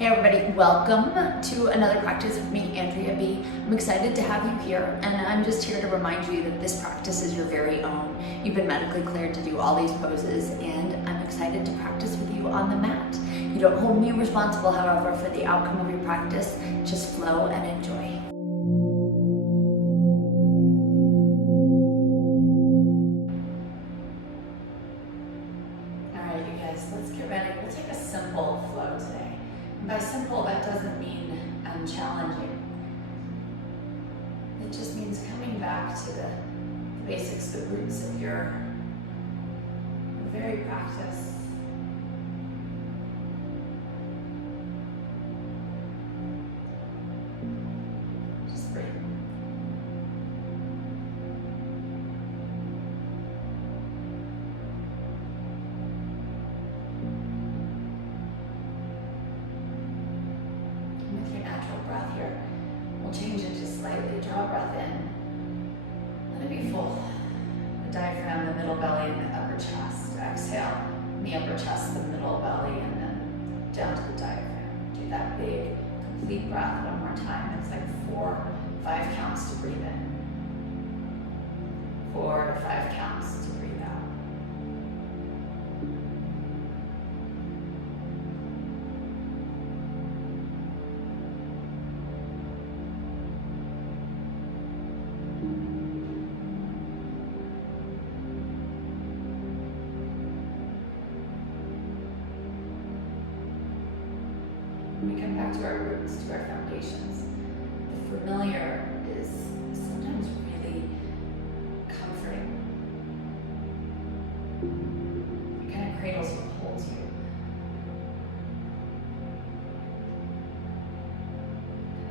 Hey everybody, welcome to another practice with me, Andrea B. I'm excited to have you here, and I'm just here to remind you that this practice is your very own. You've been medically cleared to do all these poses, and I'm excited to practice with you on the mat. You don't hold me responsible, however, for the outcome of your practice. Just flow and enjoy. All right, you guys, let's get ready. We'll take a simple flow today. By simple, that doesn't mean challenging. It just means coming back to the basics, the roots of your very practice. Just breathe. Breath here. We'll change it just slightly. Draw breath in. Let it be full. The diaphragm, the middle belly, and the upper chest. Exhale. The upper chest, the middle belly, and then down to the diaphragm. Do that big, complete breath one more time. It's like 4-5 counts to breathe in. 4 to 5 counts to breathe out. We come back to our roots, to our foundations. The familiar is sometimes really comforting. It kind of cradles you, holds you.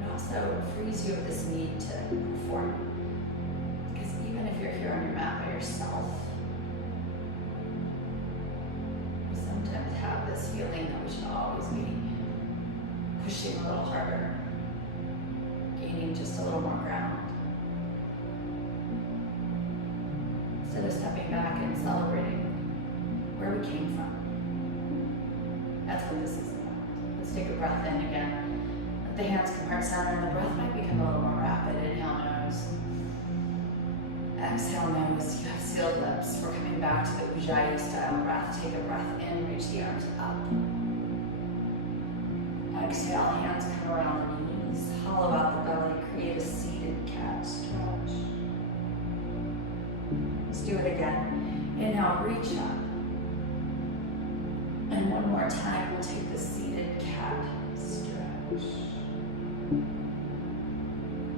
It also frees you of this need to perform. Because even if you're here on your mat by yourself, we sometimes have this feeling that we should always be pushing a little harder, gaining just a little more ground. Instead of stepping back and celebrating where we came from. That's what this is about. Let's take a breath in again. Let the hands come heart center, and the breath might become a little more rapid. Inhale, nose. Exhale, nose. You have sealed lips. We're coming back to the Ujjayi style breath. Take a breath in, reach the arms up. Exhale, hands come around the knees, hollow out the belly, create a seated cat stretch. Let's do it again. Inhale, reach up. And one more time, we'll take the seated cat stretch.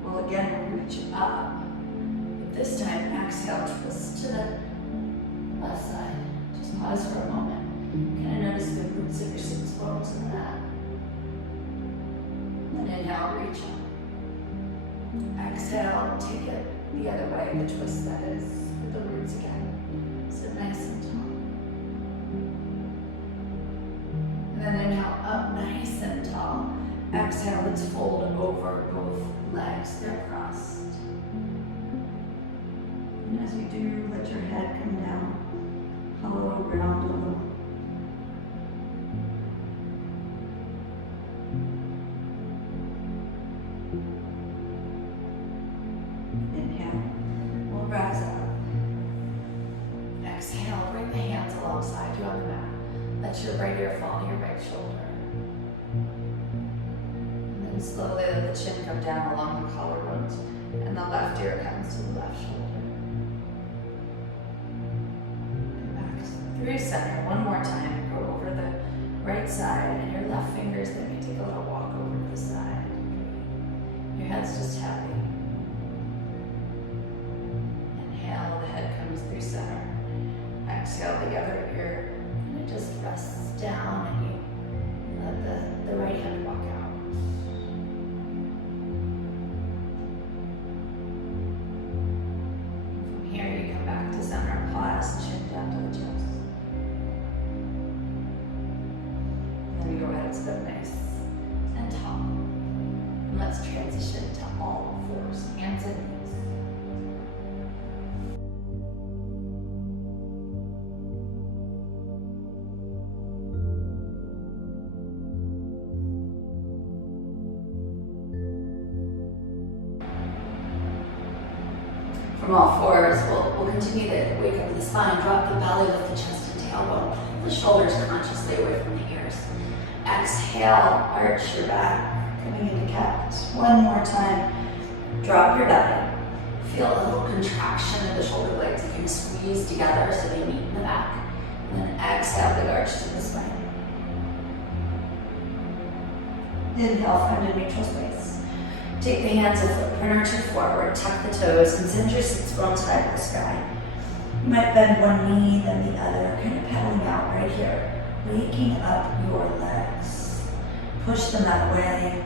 We'll again reach up. But this time, exhale, twist to the left side. Just pause for a moment. Kind of notice the roots of your sits bones in that. And inhale, reach up. Exhale, take it the other way, the twist that is, with the roots again. Sit nice and tall. And then inhale, up nice and tall. Exhale, let's fold over both legs, they're crossed. And as you do, let your head come down, hollow around a little. Inhale, we'll rise up. Exhale, bring the hands alongside you on the mat. Let your right ear fall to your right shoulder. And then slowly let the chin come down along the collarbones, and the left ear comes to the left shoulder. And back through center one more time. Go over the right side, and your left fingers then may take a little walk over to the side. Your head's just happy. Inhale, the head comes through center. Exhale, the other ear, and it just rests down, and you let the right hand walk out. From here, you come back to center, pause, chin down to the chest. And then you go ahead and step nice and tall. And let's transition to all fours, hands and knees. From all fours, we'll continue to wake up the spine, drop the belly, lift the chest and tailbone. Pull the shoulders consciously away from the ears. Exhale, arch your back, coming into cat. One more time. Drop your belly. Feel a little contraction of the shoulder blades. You can squeeze together so they meet in the back. And then exhale, big arch to the spine. Inhale, find a neutral space. Take the hands a footprint or two forward, tuck the toes, and send your sits bones high to the sky. You might bend one knee, then the other, kind of pedaling out right here. Waking up your legs. Push them that way.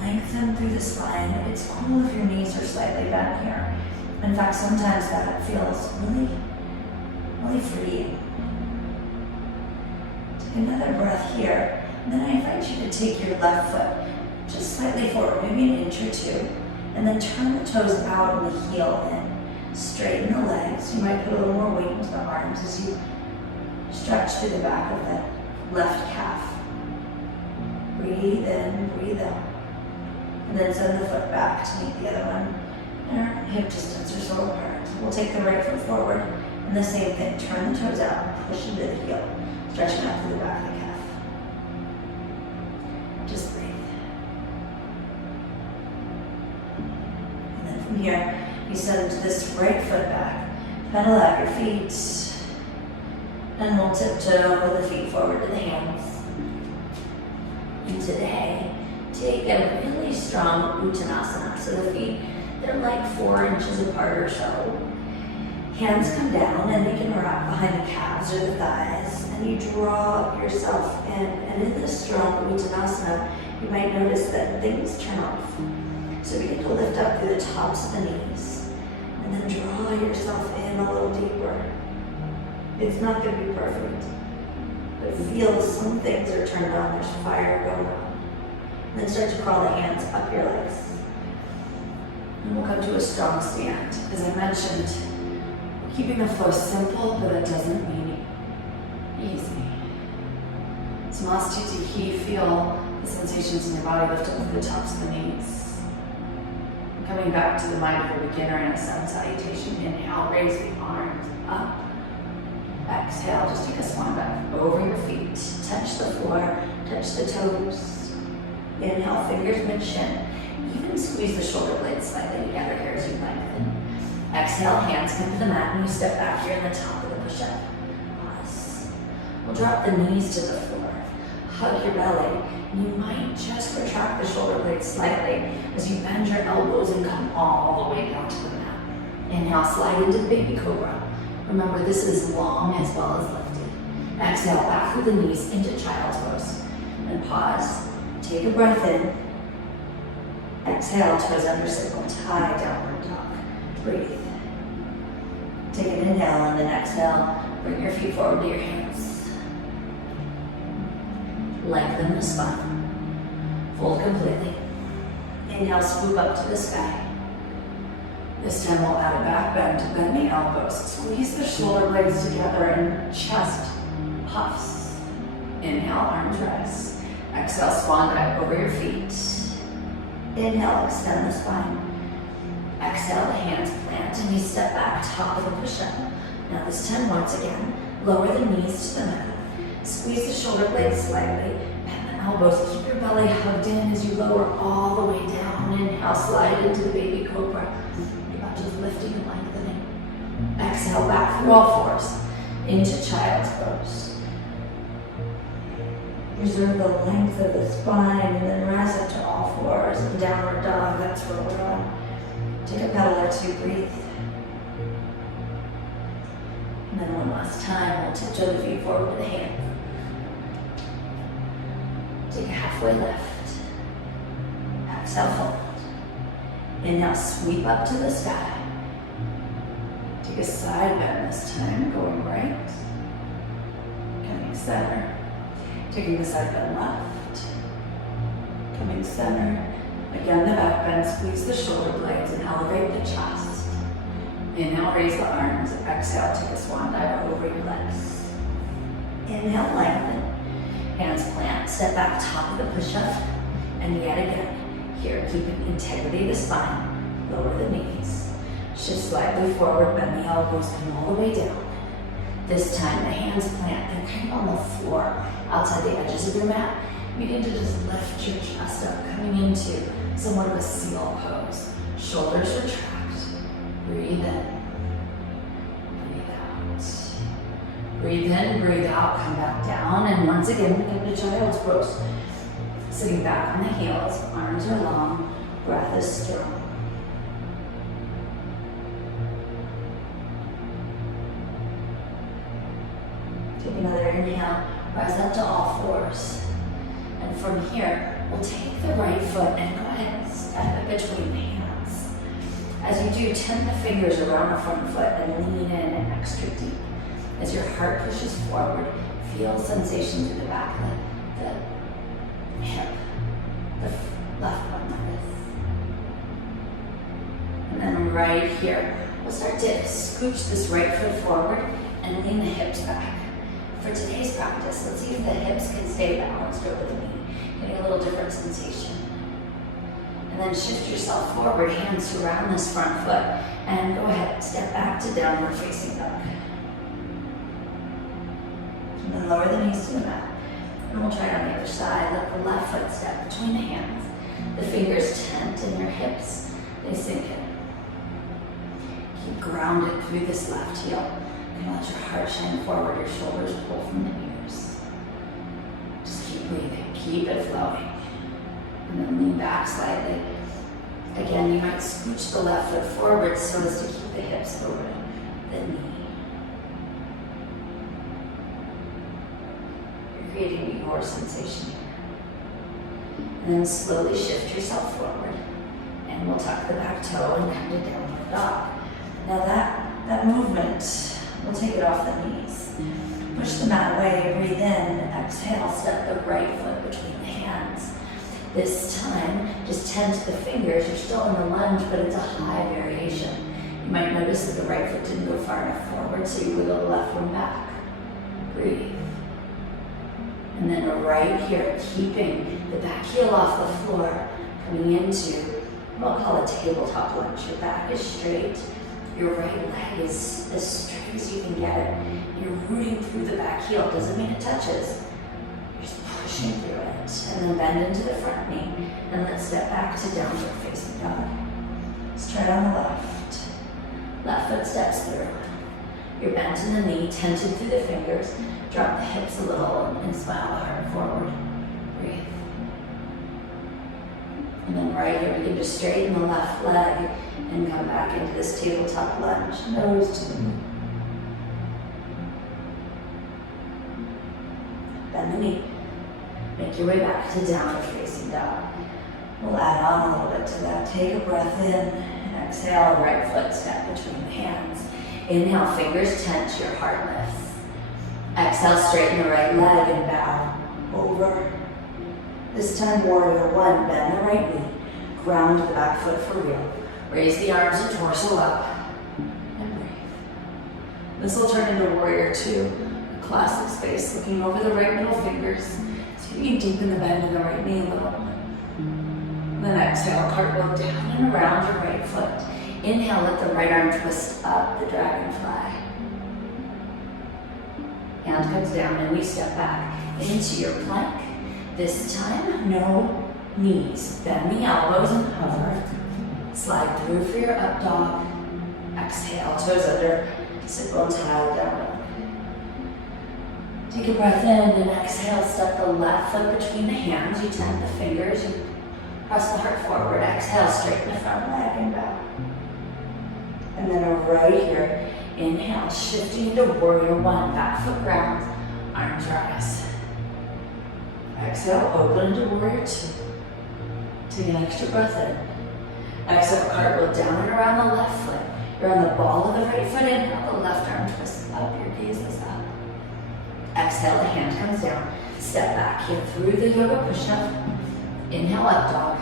Lengthen through the spine. It's cool if your knees are slightly bent here. In fact, sometimes that feels really, really freeing. Take another breath here. And then I invite you to take your left foot just slightly forward, maybe an inch or two, and then turn the toes out and the heel in. Straighten the legs. You might put a little more weight into the arms as you stretch through the back of the left calf. Breathe in, breathe out. And then send the foot back to meet the other one. They're hip distance or so apart. We'll take the right foot forward, and the same thing. Turn the toes out and push into the heel, stretching out through the back of the calf. Just breathe. And then from here, you send this right foot back, pedal out your feet, and we'll tiptoe with the feet forward to the hands. And today, take a really strong Uttanasana. So the feet, they're like 4 inches apart or so. Hands come down and they can wrap behind the calves or the thighs, and you draw yourself in. And in this strong Uttanasana, you might notice that things turn off. So begin to lift up through the tops of the knees, and then draw yourself in a little deeper. It's not going to be perfect, but feel some things are turned on. There's fire going on. And then start to crawl the hands up your legs. And we'll come to a strong stand. As I mentioned, keeping the flow simple, but that doesn't mean easy. Samastiti, feel the sensations in your body lift up to the tops of the knees. Coming back to the mind of a beginner in a sun salutation. Inhale, raise the arms up. Exhale, just take a swan back over your feet. Touch the floor, touch the toes. Inhale, fingers mid-shin. Even squeeze the shoulder blades slightly together here as you lengthen. Exhale, hands come to the mat, and you step back here in the top of the push-up. Pause. We'll drop the knees to the floor. Hug your belly. You might just retract the shoulder blades slightly as you bend your elbows and come all the way down to the mat. Inhale, slide into the baby cobra. Remember, this is long as well as lifted. Exhale, back through the knees into child's pose. And pause. Take a breath in. Exhale, toes under circle, tie, downward dog. Breathe. Take an inhale and then exhale. Bring your feet forward to your hands. Lengthen the spine. Fold completely. Inhale, swoop up to the sky. This time we'll add a back bend to bend the elbows. Squeeze the shoulder blades together and chest puffs. Inhale, arms rise. Exhale, swan dive over your feet. Inhale, extend the spine. Exhale, the hands plant and you step back, top of the push-up. Now this time, once again, lower the knees to the mat. Squeeze the shoulder blades slightly, bend the elbows. Keep your belly hugged in as you lower all the way down. Inhale, slide into the baby cobra. You're about just lifting and lengthening. Exhale, back through all fours into child's pose. Preserve the length of the spine and then rise up to all fours and downward dog. That's where we're on. Take a pedal or two, breathe. And then one last time, we'll tiptoe the feet forward to the hand. Take a halfway lift. Exhale, fold. Inhale, sweep up to the sky. Take a side bend this time, going right. Coming center. Taking the side bend left. Coming center. Again, the back bend, squeeze the shoulder blades and elevate the chest. Inhale, raise the arms. Exhale, take a swan dive over your legs. Inhale, lengthen. Hands plant, step back, top of the push-up. And yet again, here, keeping integrity of the spine. Lower the knees. Shift slightly forward, bend the elbows, come all the way down. This time the hands plant, they're kind of on the floor, outside the edges of your mat. Begin to just lift your chest up, coming into somewhat of a seal pose. Shoulders retract. Breathe in. Breathe out. Breathe in, breathe out, come back down, and once again, pick up to child's pose. Sitting back on the heels, arms are long, breath is strong. Take another inhale, rise up to all fours. And from here, we'll take the right foot and go ahead and step it between the hands. As you do, tend the fingers around the front foot and lean in and extra deep. As your heart pushes forward, feel sensation through the back of the hip, the left one like this. And then right here, we'll start to scooch this right foot forward and lean the hips back. For today's practice, let's see if the hips can stay balanced over the knee, getting a little different sensation. And then shift yourself forward, hands surround this front foot, and go ahead, step back to downward facing dog. And then lower the knees to the mat. And we'll try it on the other side. Let the left foot step between the hands. The fingers tent in your hips, they sink in. Keep grounded through this left heel. And let your heart shine forward, your shoulders pull from the ears. Just keep breathing, keep it flowing. And then lean back slightly. Again, you might scooch the left foot forward so as to keep the hips over the knee. You're creating your sensation here. And then slowly shift yourself forward. And we'll tuck the back toe and come to downward dog. Now that movement, we'll take it off the knees. Push the mat away, breathe in, exhale, step the right foot between the hands. This time, just tend to the fingers. You're still in the lunge, but it's a high variation. You might notice that the right foot didn't go far enough forward, so you wiggle the left one back. Breathe. And then right here, keeping the back heel off the floor, coming into what we'll call a tabletop lunge. Your back is straight. Your right leg is as straight as you can get it. You're rooting through the back heel. Doesn't mean it touches. You're just pushing through it. And then bend into the front knee. And let's step back to downward facing dog. Let's try it on the left. Left foot steps through. You're bent in the knee, tented through the fingers. Drop the hips a little and smile the heart forward. Breathe. And then right here, begin to straighten the left leg and come back into this tabletop lunge, nose to the knee. Bend the knee. Make your way back to downward facing dog. We'll add on a little bit to that. Take a breath in and exhale, right foot step between the hands. Inhale, fingers tent, your heart lifts. Exhale, straighten the right leg and bow over. This time, warrior one, bend the right knee. Ground the back foot for real. Raise the arms and torso up. And breathe. This will turn into warrior two, a classic space, looking over the right middle fingers. So you can deepen the bend in the right knee a little. And then exhale, cartwheel down and around your right foot. Inhale, let the right arm twist up, the dragonfly. Hand comes down and we step back into your plank. This time, no knees. Bend the elbows and hover. Slide through for your up dog. Exhale, toes under, sit bone tile down. Take a breath in and exhale, step the left foot between the hands. You tent the fingers, you press the heart forward. Exhale, straighten the front leg and bow. And then right here, inhale, shifting into warrior one, back foot ground, arms rise. Exhale, open into warrior two. Take an extra breath in. Exhale, cartwheel down and around the left foot. You're on the ball of the right foot. Inhale, the left arm twists up, your gaze is up. Exhale, the hand comes down. Step back here through the yoga push-up. Inhale, up dog.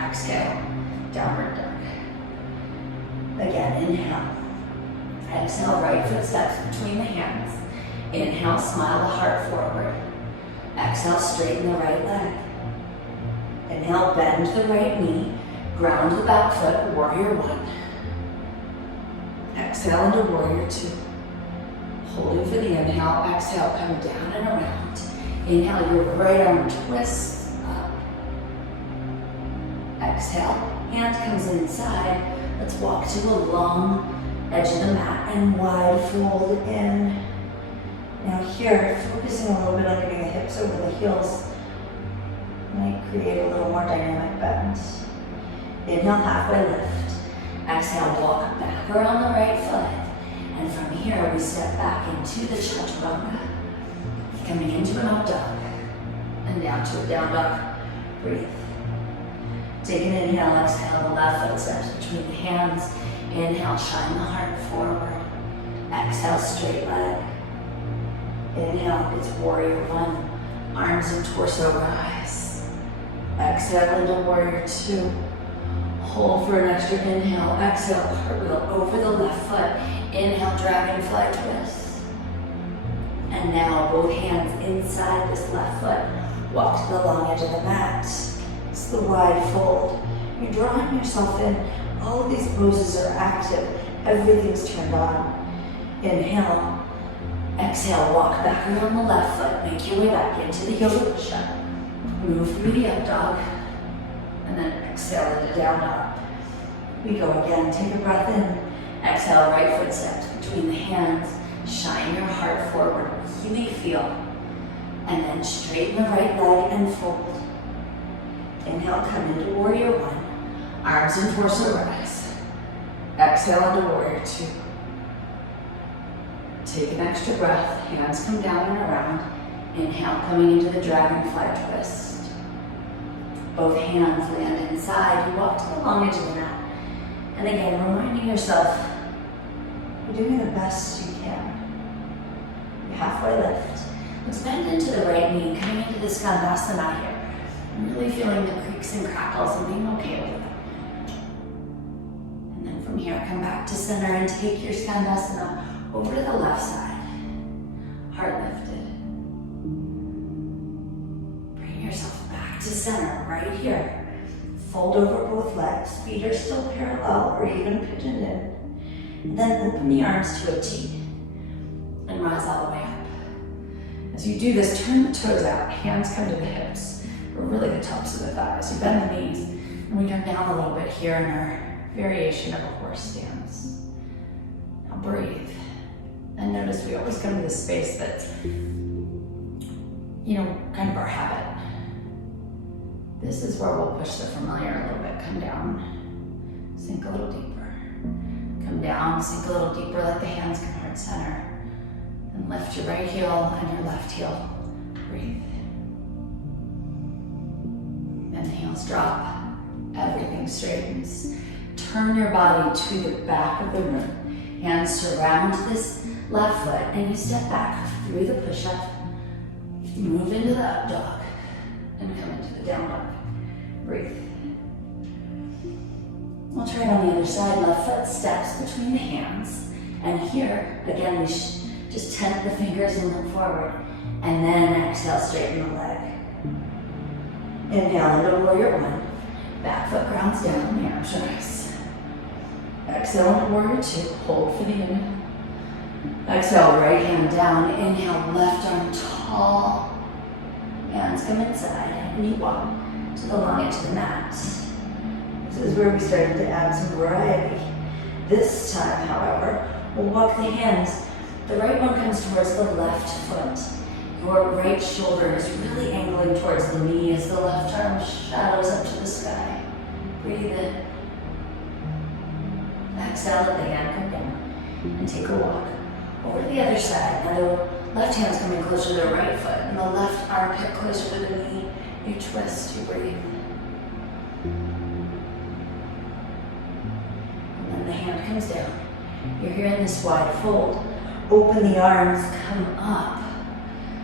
Exhale, downward dog. Again, inhale. Exhale, right foot steps between the hands. Inhale, smile the heart forward. Exhale, straighten the right leg. Inhale, bend the right knee. Ground the back foot, warrior one. Exhale into warrior two. Holding for the inhale. Exhale, come down and around. Inhale, your right arm twists up. Exhale, hand comes inside. Let's walk to a long edge of the mat and wide fold in. Now here, focusing a little bit on getting the hips over the heels might create a little more dynamic bend. Inhale, halfway lift. Exhale, walk back around the right foot. And from here, we step back into the chaturanga. Coming into an up dog. And down to a down dog. Breathe. Take an inhale, exhale, the left foot steps between the hands. Inhale, shine the heart forward. Exhale, straight leg. Inhale, it's warrior one. Arms and torso rise. Exhale into warrior two. Hold for an extra inhale. Exhale, cartwheel over the left foot. Inhale, dragonfly twist. And now both hands inside this left foot. Walk to the long edge of the mat. It's the wide fold. You're drawing yourself in. All of these poses are active. Everything's turned on. Inhale. Exhale, walk back around the left foot. Make your way back into the yoga push-up. Move through the up dog. And then exhale into down dog. We go again. Take a breath in. Exhale, right foot steps between the hands. Shine your heart forward. Really feel. And then straighten the right leg and fold. Inhale, come into warrior one. Arms and torso rise. Exhale into warrior two. Take an extra breath. Hands come down and around. Inhale, coming into the dragonfly twist. Both hands land inside. You walk to the long edge of the mat. And again, reminding yourself, you're doing the best you can. You halfway lift. Let's bend into the right knee, coming into the skandasana here. Really feeling the creaks and crackles and being okay with them. And then from here, come back to center and take your skandasana over to the left side. Heart lifted. Bring yourself back to center right here. Fold over both legs. Feet are still parallel or even pigeoned in. And then open the arms to a T and rise all the way up. As you do this, turn the toes out. Hands come to the hips, or really the tops of the thighs. You bend the knees, and we come down a little bit here in our variation of a horse stance. Now breathe. And notice we always come to this space that's, kind of our habit. This is where we'll push the familiar a little bit. Come down, sink a little deeper. Come down, sink a little deeper, let the hands come heart center. And lift your right heel and your left heel. Breathe. And the heels drop. Everything straightens. Turn your body to the back of the room. Hands surround this left foot and you step back through the push-up. Move into the up dog and come into the down dog. Breathe. We'll try it on the other side. Left foot steps between the hands. And here, again, we just tent the fingers and look forward. And then exhale, straighten the leg. Inhale into warrior one. Back foot grounds down, the arms rise. Exhale into warrior two. Hold for the inhale. Exhale, right hand down. Inhale, left arm tall. Hands come inside. And you walk to the long edge of the mat. This is where we started to add some variety. This time, however, we'll walk the hands. The right one comes towards the left foot. Your right shoulder is really angling towards the knee as the left arm shadows up to the sky. Breathe in. Exhale, let the hand come down. And take a walk over to the other side. Now the left hand's coming closer to the right foot, and the left armpit closer to the knee. You twist, you breathe. And then the hand comes down. You're here in this wide fold. Open the arms, come up.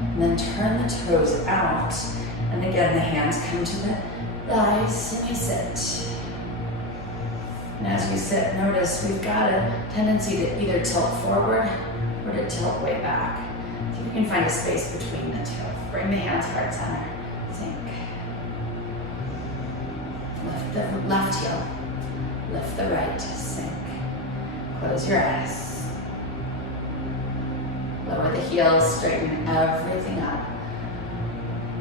And then turn the toes out. And again, the hands come to the thighs, and we sit. And as we sit, notice we've got a tendency to either tilt forward or to tilt way back. See if you can find a space between the two. Bring the hands heart center. Sink. Lift the left heel. Lift the right. Sink. Close your eyes. Lower the heels, straighten everything up.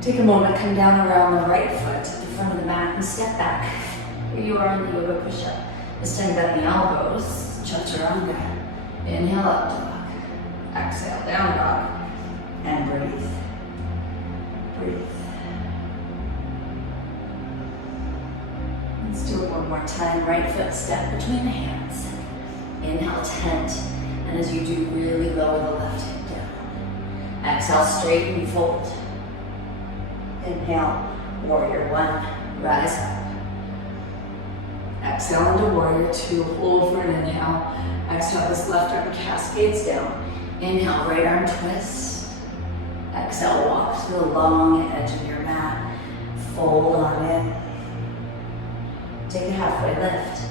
Take a moment, come down around the right foot to the front of the mat and step back. Here you are in the yoga push-up. This time bend the elbows, chaturanga. Inhale, up dog. Exhale, down dog. And breathe. Breathe. Let's do it one more time. Right foot step between the hands. Inhale, tent. And as you do, really lower the left hip down. Exhale, straighten, fold. Inhale, warrior one, rise up. Exhale into warrior two, hold for an inhale. Exhale, this left arm cascades down. Inhale, right arm twist. Exhale, walk to the long edge of your mat. Fold on in. Take a halfway lift.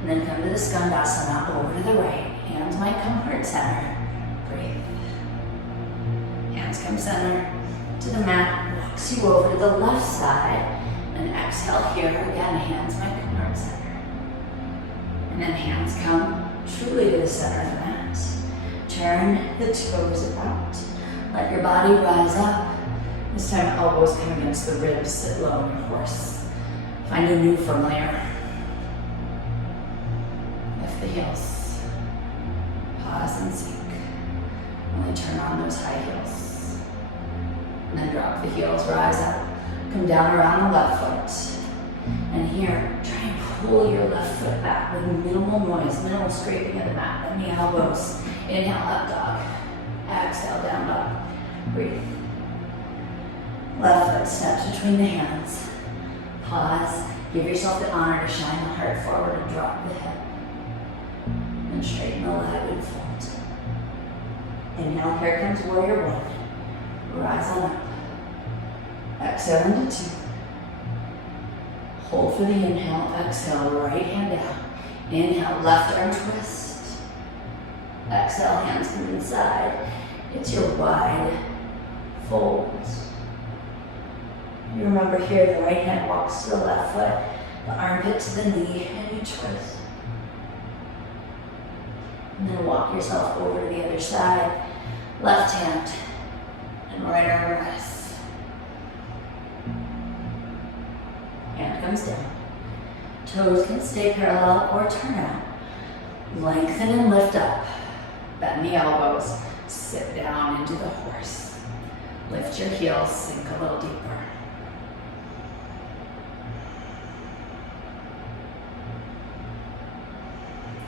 And then come to the skandasana, over to the right. Hands might come heart center. Breathe. Hands come center to the mat. Walks you over to the left side. And exhale here again. Hands might come heart center. And then hands come truly to the center of the mat. Turn the toes about. Let your body rise up. This time elbows come against the ribs. Sit low on your horse. Find a new familiar. Lift the heels. Pause and sink. Only turn on those high heels. And then drop the heels, rise up. Come down around the left foot. And here, try and pull your left foot back with minimal noise, minimal scraping of the mat. Bend the elbows. Inhale, up dog. Exhale, down dog. Breathe. Left foot steps between the hands. Pause. Give yourself the honor to shine the heart forward and drop the hip. And straighten the leg and fold. Inhale, here comes warrior one. Rise on up. Exhale into two. Hold for the inhale. Exhale, right hand down. Inhale, left arm twist. Exhale, hands come inside. It's your wide folds. You remember here, the right hand walks to the left foot, the armpit to the knee, and you twist. And then walk yourself over to the other side. Left hand and right arm rise. Hand comes down. Toes can stay parallel or turn out. Lengthen and lift up. Bend the elbows. Sit down into the horse. Lift your heels, sink a little deeper.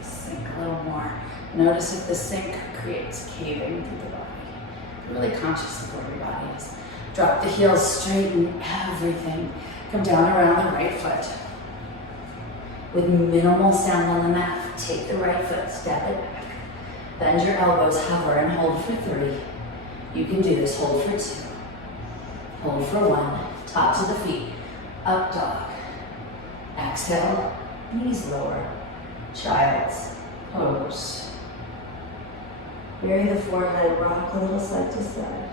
Sink a little more. Notice if the sink creates caving through the body. Be really conscious of where your body is. Drop the heels, straighten everything. Come down around the right foot. With minimal sound on the mat, take the right foot, step it back. Bend your elbows, hover, and hold for 3. You can do this. Hold for 2. Hold for 1. Tops of the feet. Up dog. Exhale. Knees lower. Child's pose. Bury the forehead. Rock a little side to side.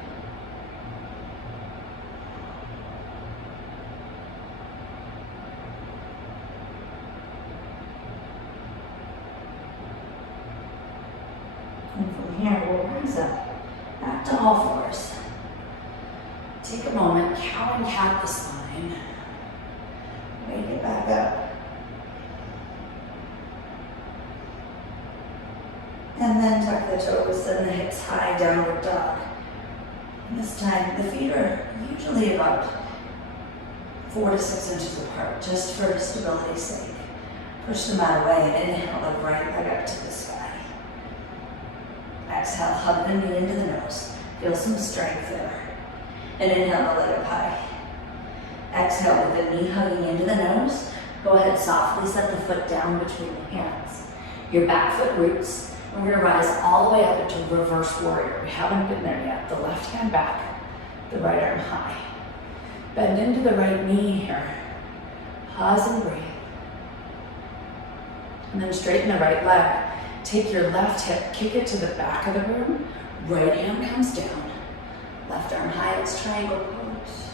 And from here, we'll rise up, back to all fours. Take a moment, cow and cat the spine. Wake it back up. And then tuck the toes, send the hips high, downward dog. And this time, the feet are usually about 4 to 6 inches apart, just for stability's sake. Push the mat away and inhale the right leg up to the sky. Exhale, hug the knee into the nose. Feel some strength there. And inhale the leg up high. Exhale with the knee hugging into the nose. Go ahead, softly set the foot down between the hands. Your back foot roots. We're going to rise all the way up into reverse warrior. We haven't been there yet. The left hand back, the right arm high. Bend into the right knee here. Pause and breathe. And then straighten the right leg. Take your left hip, kick it to the back of the room. Right hand comes down. Left arm high, it's triangle pose.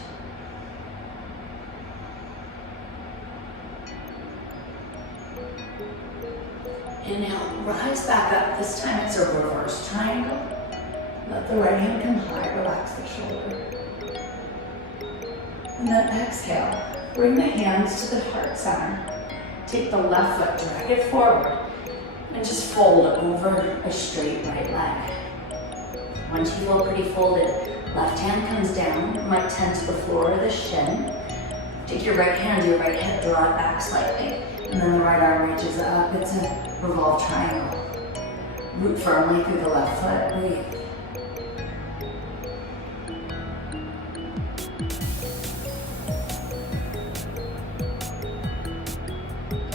Inhale, rise back up. This time it's a reverse triangle. Let the right hand come high, relax the shoulder. And then exhale, bring the hands to the heart center. Take the left foot, drag it forward, and just fold over a straight right leg. Once you feel pretty folded, left hand comes down, you might tend to the floor or the shin. Take your right hand to your right hip, draw it back slightly, and then the right arm reaches up. It's a revolved triangle. Root firmly through the left foot, breathe.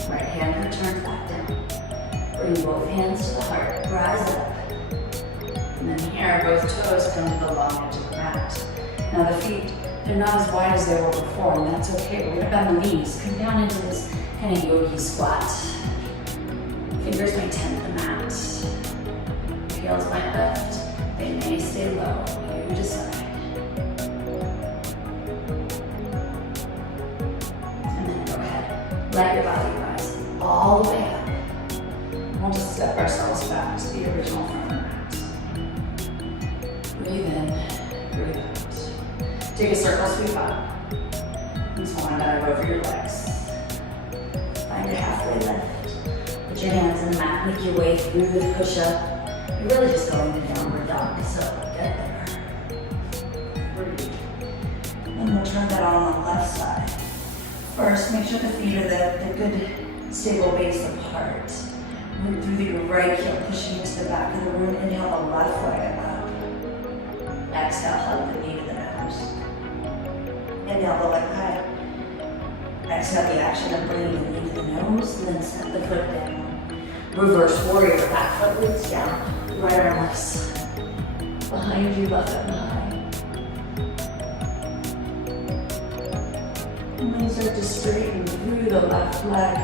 Right hand returns back down. Bring both hands to the heart, rise up. And then here, both toes come to the long edge of the mat. Now the feet, they're not as wide as they were before, and that's okay. We're gonna bend the knees, come down into this kind of yogi squat. Fingers may tent the mat. Heels might lift. They may stay low. You decide. And then go ahead. Let your body rise all the way up. We'll just step ourselves back to the original front of the mat. Breathe in, breathe out. Take a circle sweep up. Just want to dive over your legs. Find your halfway lift. Put your hands in the mat, make your way through the push-up. You're really just going to downward dog, so get there. Breathe. And we'll turn that on the left side. First, make sure the feet are the good, stable base apart. Move through your right heel, pushing into the back of the room. Inhale the left leg up. Exhale, hug the knee to the nose. Inhale the leg high. Exhale the action of bringing the knee to the nose, and then set the foot down. Reverse warrior, back foot roots down. Right arm lifts behind you, left arm high. And then start to straighten through the left leg.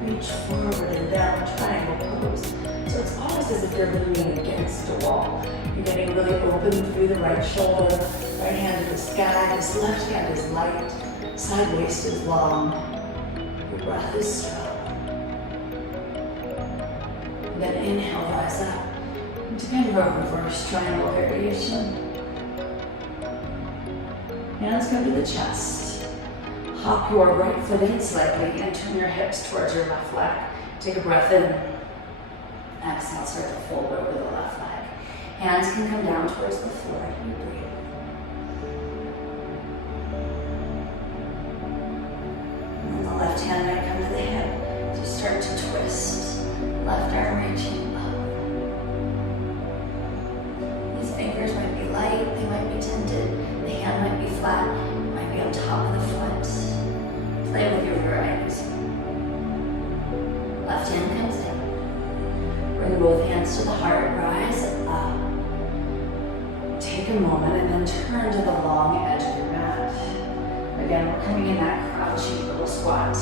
Reach forward and down, triangle pose. So it's almost as if you're leaning against a wall. You're getting really open through the right shoulder, right hand to the sky, this left hand is light, side waist is long. Your breath is slow. And then inhale, rise up. Into kind of a reverse triangle variation. Hands come to the chest. Hop your right foot in slightly and turn your hips towards your left leg. Take a breath in. Exhale, start to fold over the left leg. Hands can come down towards the floor. You breathe. And then the left hand might come to the hip. Just start to twist. Left arm reaching up. These fingers might be light, they might be tented. The hand might be flat, it might be on top of the foot. Play with your varieties. Left hand comes down. Bring both hands to the heart, rise up. Take a moment and then turn to the long edge of your mat. Again, we're coming in that crouchy little squat.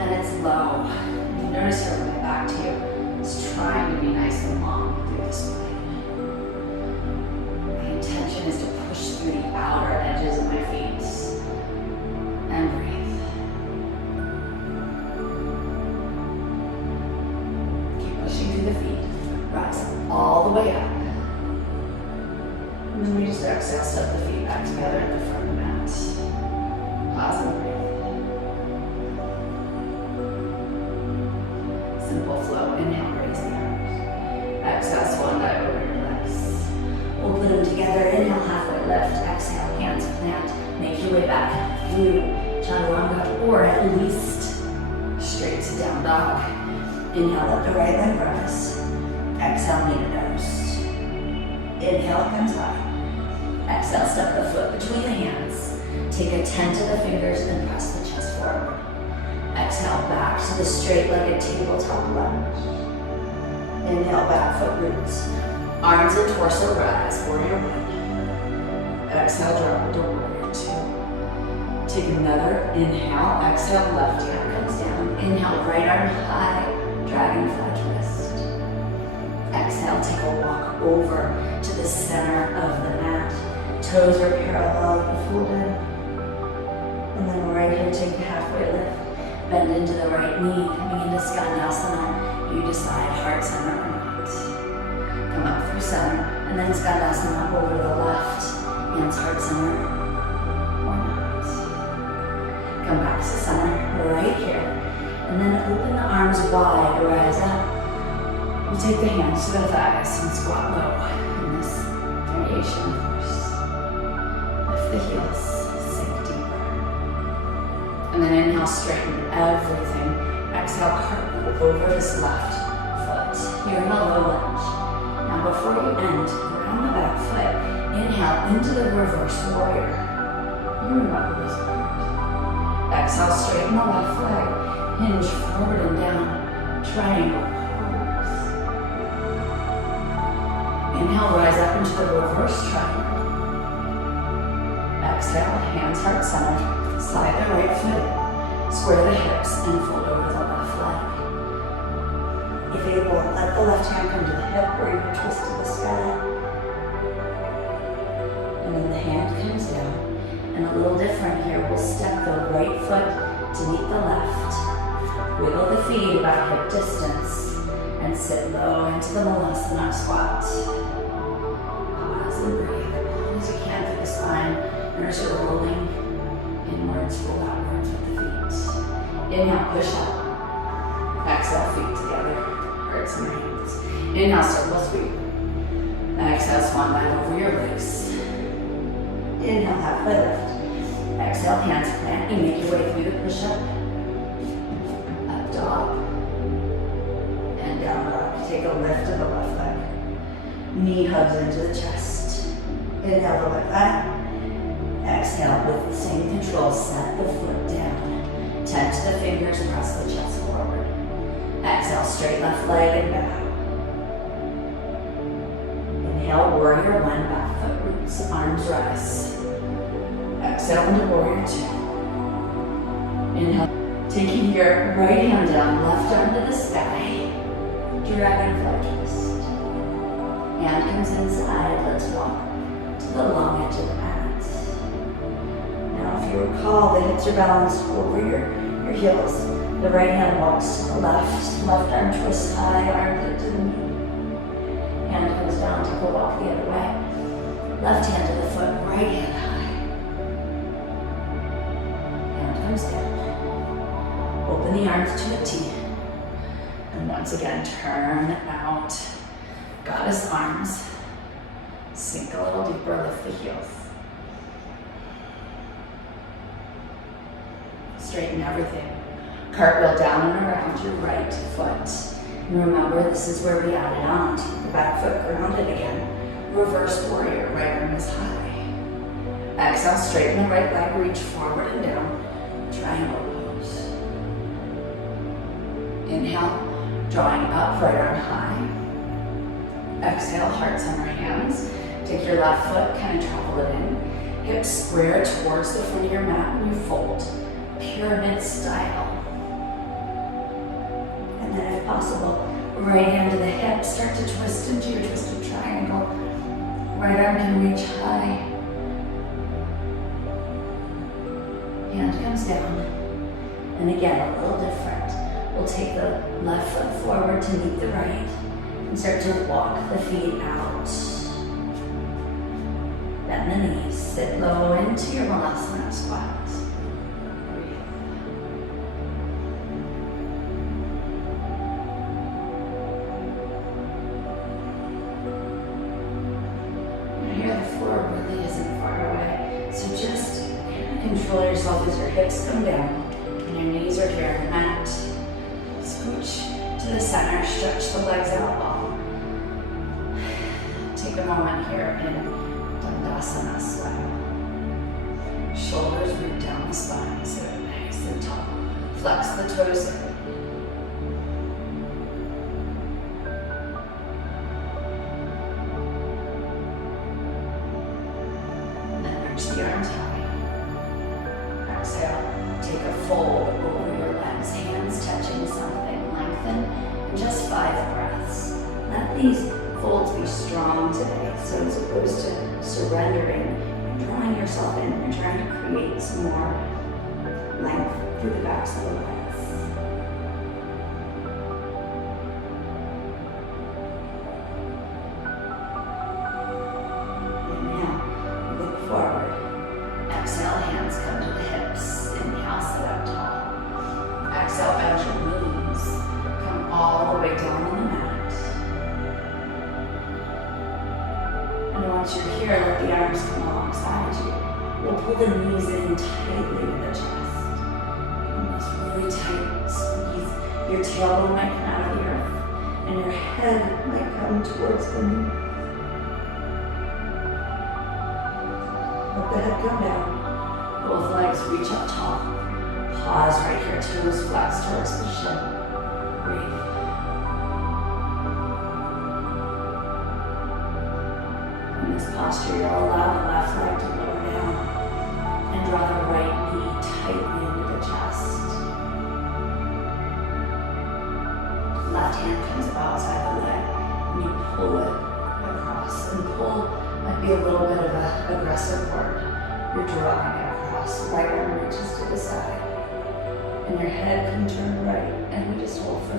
And it's low. You notice how my back to you is trying to be nice and long through the spine. The intention is to push through the outer edges of my feet. And breathe. Through the feet, rise all the way up. And then we just exhale, step the feet back together in the front of the mat. Pause and breathe. Simple flow. Inhale, raise the arms. Exhale, swan dive over your legs. Open them together. Inhale, halfway lift. Exhale, hands plant. Make your way back through chaturanga, or at least straight to down dog. Inhale, let the right leg rise. Exhale, knee to nose. Inhale, comes high. Exhale, step the foot between the hands. Take a 10 to the fingers and press the chest forward. Exhale, back to the straight-legged tabletop lunge. Inhale, back foot roots. Arms and torso rise, warrior one. Exhale, drop to warrior two. Take another inhale. Exhale, left hand comes down. Inhale, right arm high. Dragonfly twist. Exhale, take a walk over to the center of the mat. Toes are parallel and folded. And then right here, take a halfway lift. Bend into the right knee, coming into Skandasana. You decide heart center or not. Come up through center And then Skandasana over to the left, hands heart center, or not. Come back to center, right here. And then open the arms wide, rise up. We'll take the hands to the thighs and squat low in this variation first. Lift the heels, sink deeper. And then inhale, straighten everything. Exhale, cartwheel over this left foot. Here in a low lunge. Now before you end, ground the back foot. Inhale into the reverse warrior. You remember this part. Exhale, straighten the left leg. Hinge forward and down. Triangle pose. Inhale, rise up into the reverse triangle. Exhale, hands heart center. Slide the right foot. Square the hips and fold over the left leg. If able, let the left hand come to the hip or even twist to the sky. And then the hand comes down. And a little different here, we'll step the right foot to meet the left. Wiggle the feet about hip distance and sit low into the Vinyasa squat. Pause and breathe as long as you can through the spine. And as you're rolling inwards, roll outwards with the feet. Inhale, push up. Exhale, feet together. Hearts in your hands. Inhale, circle sweep. Exhale, swan dive over your legs. Inhale, halfway lift. Exhale, hands plant. You make your way through the push-up. Up dog. And down dog. Take a lift of the left leg. Knee hugs into the chest. Inhale, the left leg. Exhale, with the same control, set the foot down. Tend to the fingers, press the chest forward. Exhale, straight left leg and bow. Inhale, warrior one, back foot roots, arms rise. Exhale into warrior two. Inhale, taking your right hand down, left arm to the sky. Dragonfly twist. Hand comes inside, let's walk to the long edge of the mat. Now if you recall, the hips are balanced over your heels. The right hand walks to the left arm twists high, arms into the knee. Hand comes down, take a walk the other way. Left hand to the foot, right hand high. Hand comes down. Open the arms to a T. And once again, turn out. Goddess arms. Sink a little deeper, lift the heels. Straighten everything. Cartwheel down and around your right foot. And remember, this is where we added on. Keep the back foot grounded again. Reverse warrior, right arm is high. Exhale, straighten the right leg, reach forward and down. Triangle pose. Inhale, drawing up, right arm high. Exhale, heart center hands. Take your left foot, kind of travel it in. Hips square towards the front of your mat and you fold. Pyramid style. And then if possible, right hand to the hip, start to twist into your twisted triangle. Right arm can reach high. Hand comes down. And again, a little different. We'll take the left foot forward to meet the right and start to walk the feet out. Bend the knees, sit low into your Vinyasa squat. Control yourself as your hips come down and your knees are here on the mat. Scooch to the center, stretch the legs out long. Take a moment here in Dandasana style. Shoulders root down the spine, sit nice and tall. Flex the toes in. And then reach the arms high. Exhale, take a fold over your legs, hands touching something, lengthen, and just 5 breaths. Let these folds be strong today, so as opposed to surrendering and drawing yourself in, you're trying to create some more length through the backs of the legs. the knees in tightly to the chest. And this really tight squeeze. Your tailbone might come out of the earth, and your head might come towards the knee. Let the head come down. Both legs reach up tall. Pause right here, toes flex towards the shin. Breathe. In this posture, you'll allow the left leg to lower down and draw the right knee tightly into the chest. Left hand comes outside the leg and you pull it across. And pull might be a little bit of an aggressive word. You're drawing it across. Right arm reaches to the side. And your head can turn right, and we just hold for 5.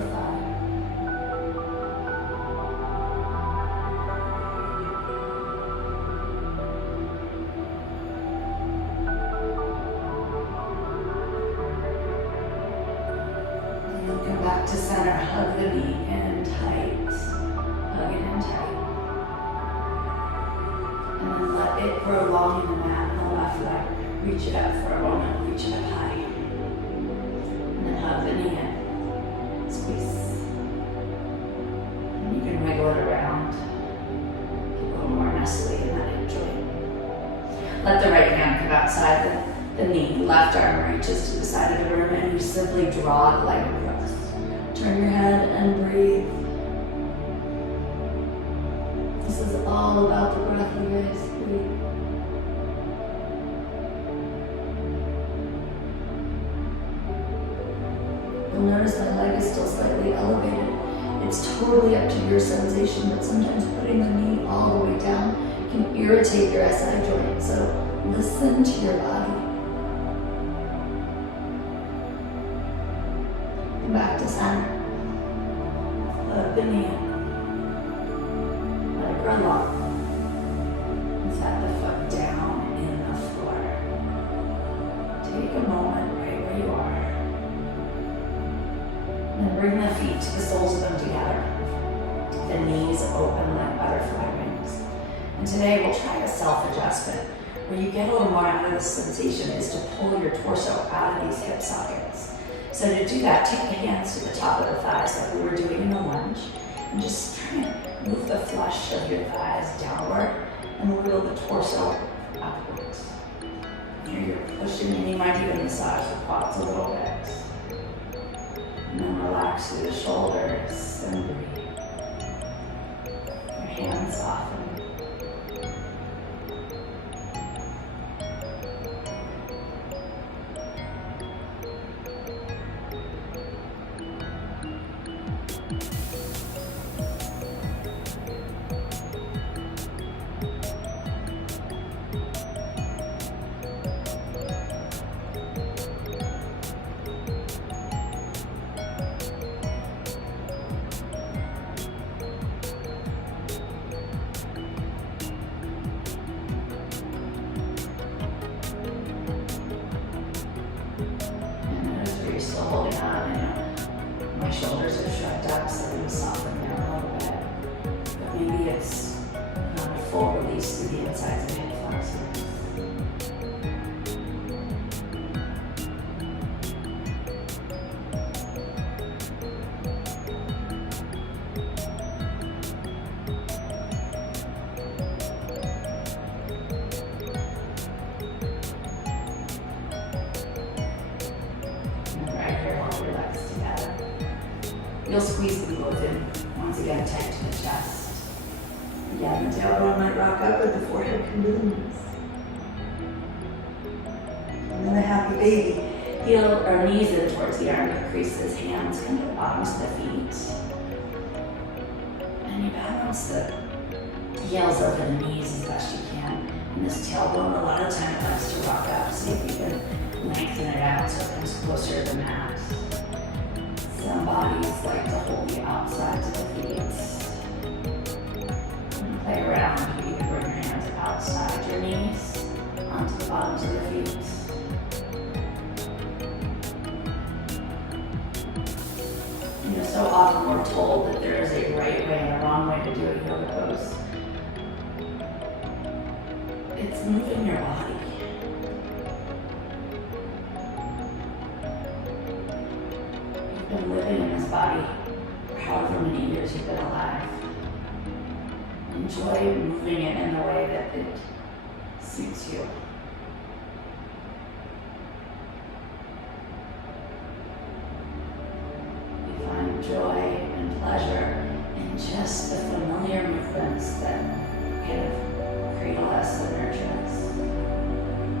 And then come back to center, hug the knee in tight, hug it in tight. And then let it grow long in the mat, on the left leg. Reach it up for a moment, reach it up high. Hug the knee in. Squeeze. And you can wiggle it around. Get a little more nestly in that hip joint. Let the right hand come outside the knee. Left arm reaches to the side of the room and you simply draw the leg across. Turn your head and breathe. This is all about the breath, you guys. Breathe. Notice that leg is still slightly elevated. It's totally up to your sensation, but sometimes putting the knee all the way down can irritate your SI joint. So listen to your body. Come back to center. Hug the knee in. Let it grow long. And set the foot down in the floor. Take a moment right where you are. And bring the feet to the soles of them together. The knees open like butterfly wings. And today we'll try a self-adjustment where you get a little more out of this sensation is to pull your torso out of these hip sockets. So to do that, take the hands to the top of the thighs like we were doing in the lunge. And just try and move the flesh of your thighs downward and wheel the torso upwards. Here you're pushing and you might even massage the quads a little bit. And then relax through the shoulders and breathe. Your hands soften. Still holding on. I know my shoulders are shrugged up, so I'm going to soften down a little bit. But maybe it's not a full release through the insides of the hip flexors. You'll squeeze them both in, once again tight to the chest. Again, the tailbone might rock up and the forehead come to the knees. And then a happy baby. Heel or knees in towards the armpit creases, hands come to the bottoms of the feet. And you balance the heels over the knees as best you can. And this tailbone, a lot of time it likes to rock up. See if you can lengthen it out so it comes closer to the mat. Some bodies like to hold the outsides of the feet. And play around. You can bring your hands outside your knees onto the bottoms of the feet. You know, so often we're told that there is a right way and a wrong way to do a yoga pose. It's moving your body. been living in this body for however many years you've been alive. Enjoy moving it in the way that it suits you. You find joy and pleasure in just the familiar movements that kind of cradle us and nurture us.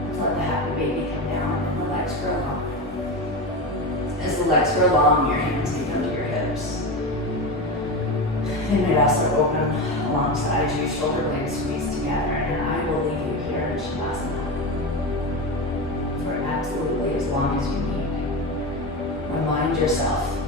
Let's let the happy baby come down and the legs grow long. As the legs grow long, your hands can come to your hips. They might also open alongside you, shoulder blades squeeze together, and I will leave you here in Shavasana for absolutely as long as you need. Remind yourself